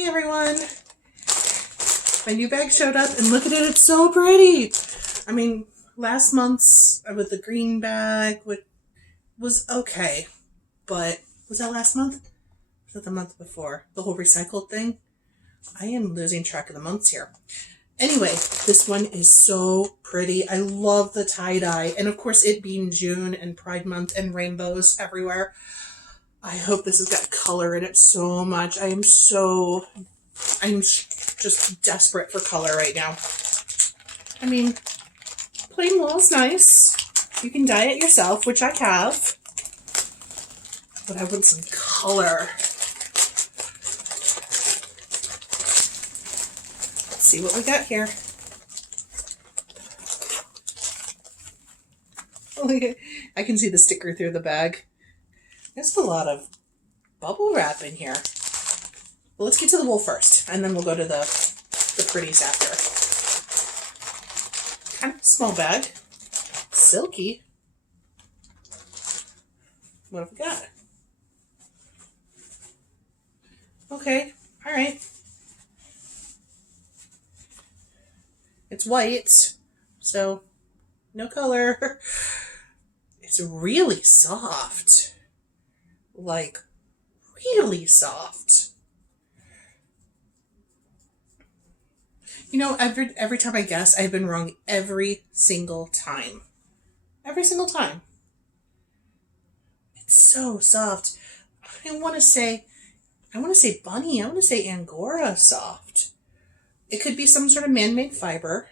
Hey everyone! My new bag showed up and look at it, it's so pretty! I mean, last month's with the green bag was okay, but was that last month? Was that the month before? The whole recycled thing? I am losing track of the months here. Anyway, this one is so pretty. I love the tie-dye, and of course it being June and Pride Month and rainbows everywhere. I hope this has got color in it so much. I'm just desperate for color right now. I mean, plain wool's nice. You can dye it yourself, which I have. But I want some color. Let's see what we got here. I can see the sticker through the bag. There's a lot of bubble wrap in here. Well, let's get to the wool first, and then we'll go to the pretties after. Kind of a small bag. Silky. What have we got? Okay, alright. It's white, so no color. It's really soft. Like, really soft. You know, every time I guess, I've been wrong every single time. Every single time. It's so soft. I want to say bunny. I want to say Angora soft. It could be some sort of man-made fiber.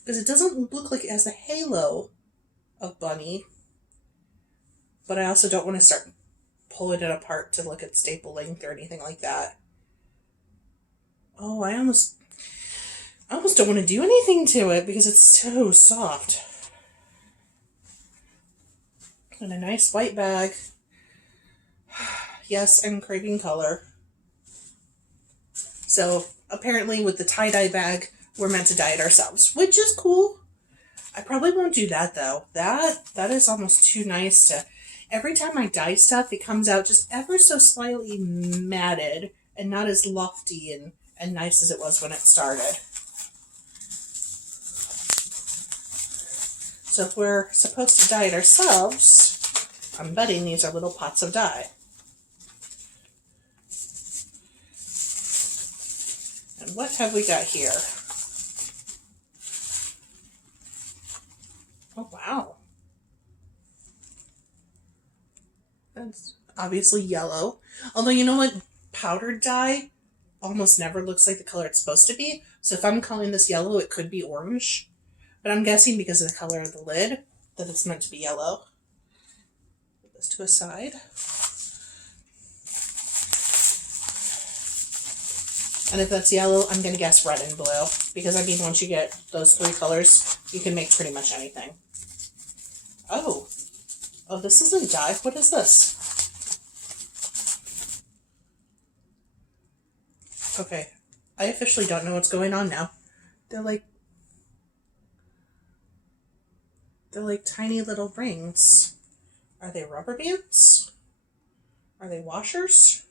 Because it doesn't look like it has the halo of bunny. But I also don't want to start pulling it apart to look at staple length or anything like that. Oh, I almost don't want to do anything to it because it's so soft. And a nice white bag. Yes, I'm craving color. So apparently with the tie-dye bag, we're meant to dye it ourselves, which is cool. I probably won't do that though. That is almost too nice to... Every time I dye stuff, it comes out just ever so slightly matted and not as lofty and nice as it was when it started. So if we're supposed to dye it ourselves, I'm betting these are little pots of dye. And what have we got here? Oh, wow. That's obviously yellow. Although, you know what? Powdered dye almost never looks like the color it's supposed to be. So if I'm calling this yellow, it could be orange. But I'm guessing because of the color of the lid that it's meant to be yellow. Put this to a side. And if that's yellow, I'm going to guess red and blue. Because, I mean, once you get those three colors, you can make pretty much anything. Oh, this isn't dye. What is this? Okay, I officially don't know what's going on now. They're like tiny little rings. Are they rubber bands? Are they washers?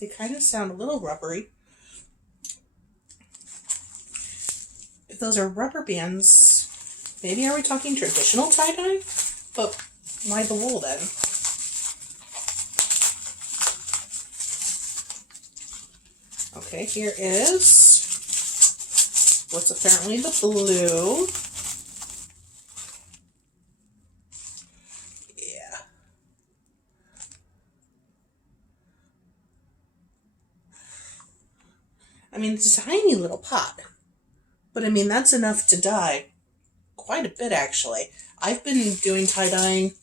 They kind of sound a little rubbery. If those are rubber bands, maybe are we talking traditional tie-dye? But why the wool then? Okay, here is what's apparently the blue. Yeah. I mean, it's a tiny little pot. But I mean, that's enough to dye quite a bit, actually. I've been doing tie-dyeing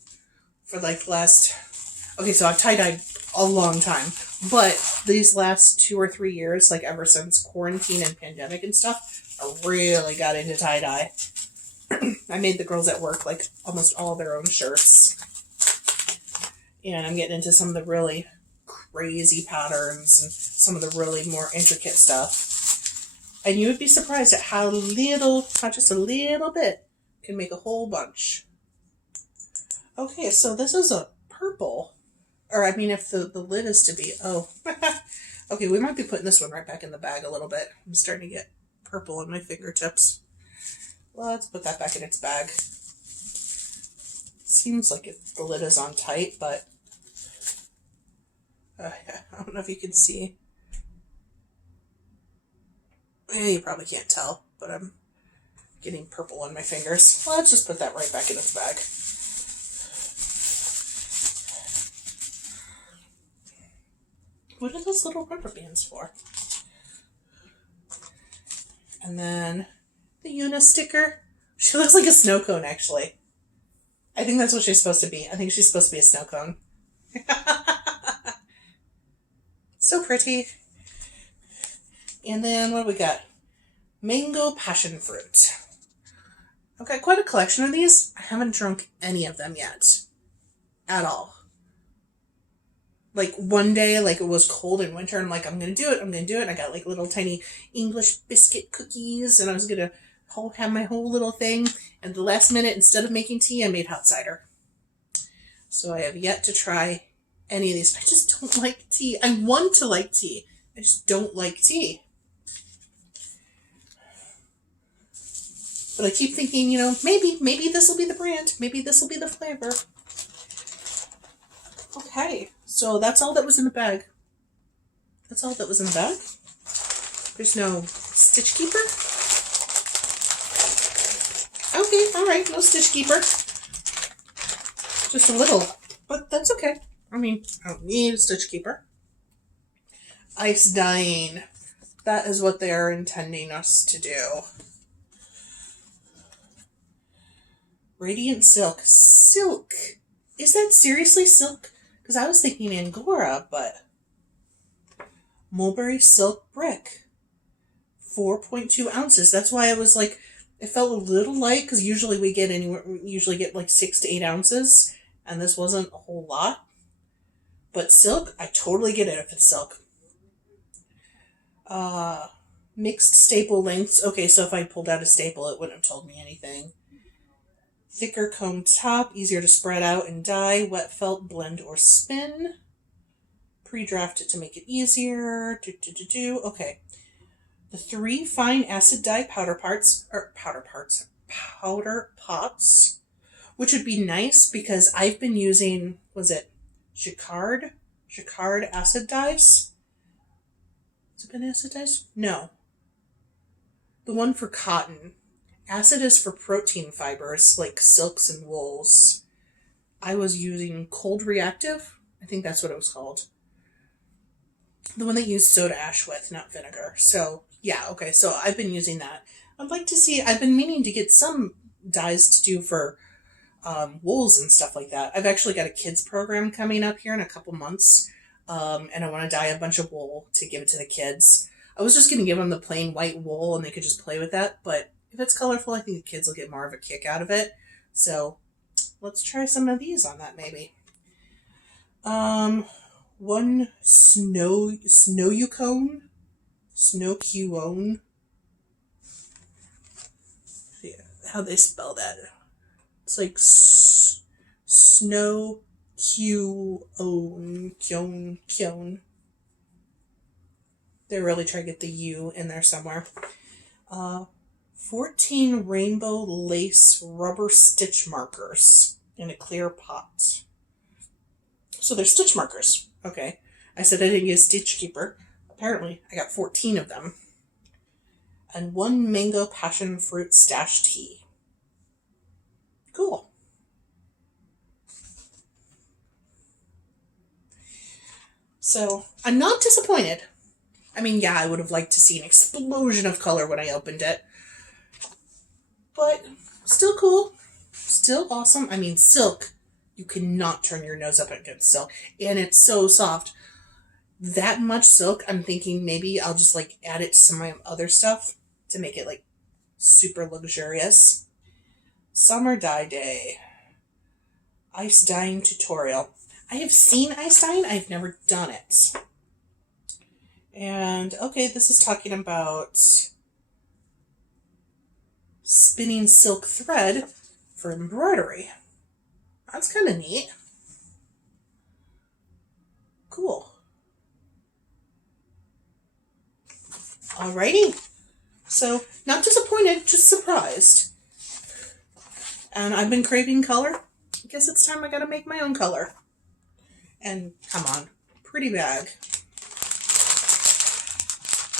for like okay, so I've tie-dyed a long time. But these last 2 or 3 years, like ever since quarantine and pandemic and stuff, I really got into tie-dye. I made the girls at work like almost all their own shirts. And I'm getting into some of the really crazy patterns and some of the really more intricate stuff. And you would be surprised at how little, not just a little bit, can make a whole bunch. Okay, so this is a purple. Or, I mean, if the lid is to be, oh. Okay, we might be putting this one right back in the bag a little bit. I'm starting to get purple on my fingertips. Let's put that back in its bag. Seems like the lid is on tight, but I don't know if you can see. Yeah, you probably can't tell, but I'm getting purple on my fingers. Let's just put that right back in its bag. What are those little rubber bands for? And then the Una sticker. She looks like a snow cone, actually. I think that's what she's supposed to be. I think she's supposed to be a snow cone. So pretty. And then what do we got? Mango passion fruit. I've got quite a collection of these. I haven't drunk any of them yet. At all. Like one day, like it was cold in winter, and I'm like, I'm going to do it. And I got like little tiny English biscuit cookies, and I was going to have my whole little thing. And the last minute, instead of making tea, I made hot cider. So I have yet to try any of these. I just don't like tea. I want to like tea. I just don't like tea. But I keep thinking, maybe this will be the brand. Maybe this will be the flavor. Okay, so that's all that was in the bag. That's all that was in the bag. There's no Stitch Keeper. Okay, all right, no Stitch Keeper. Just a little, but that's okay. I mean, I don't need a Stitch Keeper. Ice dyeing. That is what they are intending us to do. Radiant silk. Silk. Is that seriously silk? Because I was thinking Angora, but mulberry silk brick. 4.2 ounces. That's why I was like, it felt a little light, because we usually get like 6 to 8 ounces, and this wasn't a whole lot. But silk, I totally get it if it's silk. Mixed staple lengths. Okay, so if I pulled out a staple, it wouldn't have told me anything. Thicker comb top, easier to spread out and dye, wet felt, blend, or spin. Pre-draft it to make it easier. Okay. The 3 fine acid dye powder pots, which would be nice because I've been using, was it Jacquard acid dyes? Has it been acid dyes? No. The one for cotton. Acid is for protein fibers, like silks and wools. I was using Cold Reactive. I think that's what it was called. The one that used soda ash with, not vinegar. So, yeah, okay, so I've been using that. I've been meaning to get some dyes to do for wools and stuff like that. I've actually got a kids program coming up here in a couple months, and I want to dye a bunch of wool to give it to the kids. I was just going to give them the plain white wool, and they could just play with that, but if it's colorful, I think the kids will get more of a kick out of it. So let's try some of these on that, maybe. One snow cone. Yeah, how they spell that? It's like snow kyon. They really try to get the U in there somewhere. 14 rainbow lace rubber stitch markers in a clear pot. So they're stitch markers. Okay. I said I didn't use Stitch Keeper. Apparently, I got 14 of them. And 1 mango passion fruit stash tea. Cool. So, I'm not disappointed. I mean, yeah, I would have liked to see an explosion of color when I opened it. But still cool. Still awesome. I mean, silk. You cannot turn your nose up against silk. And it's so soft. That much silk, I'm thinking maybe I'll just like add it to some of my other stuff to make it like super luxurious. Summer dye day. Ice dyeing tutorial. I have seen ice dyeing. I've never done it. And okay, this is talking about spinning silk thread for embroidery. That's kind of neat. Cool. Alrighty. So, not disappointed, just surprised. And I've been craving color. I guess it's time I gotta make my own color. And come on, pretty bag.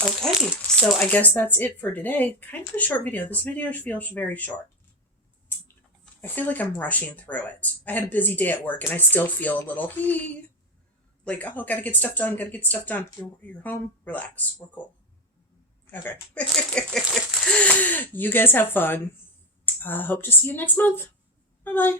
Okay, so I guess that's it for today. Kind of a short video. This video feels very short. I feel like I'm rushing through it. I had a busy day at work and I still feel a little like, oh, gotta get stuff done, gotta get stuff done. You're home, relax, we're cool. Okay. You guys have fun. Hope to see you next month. Bye-bye.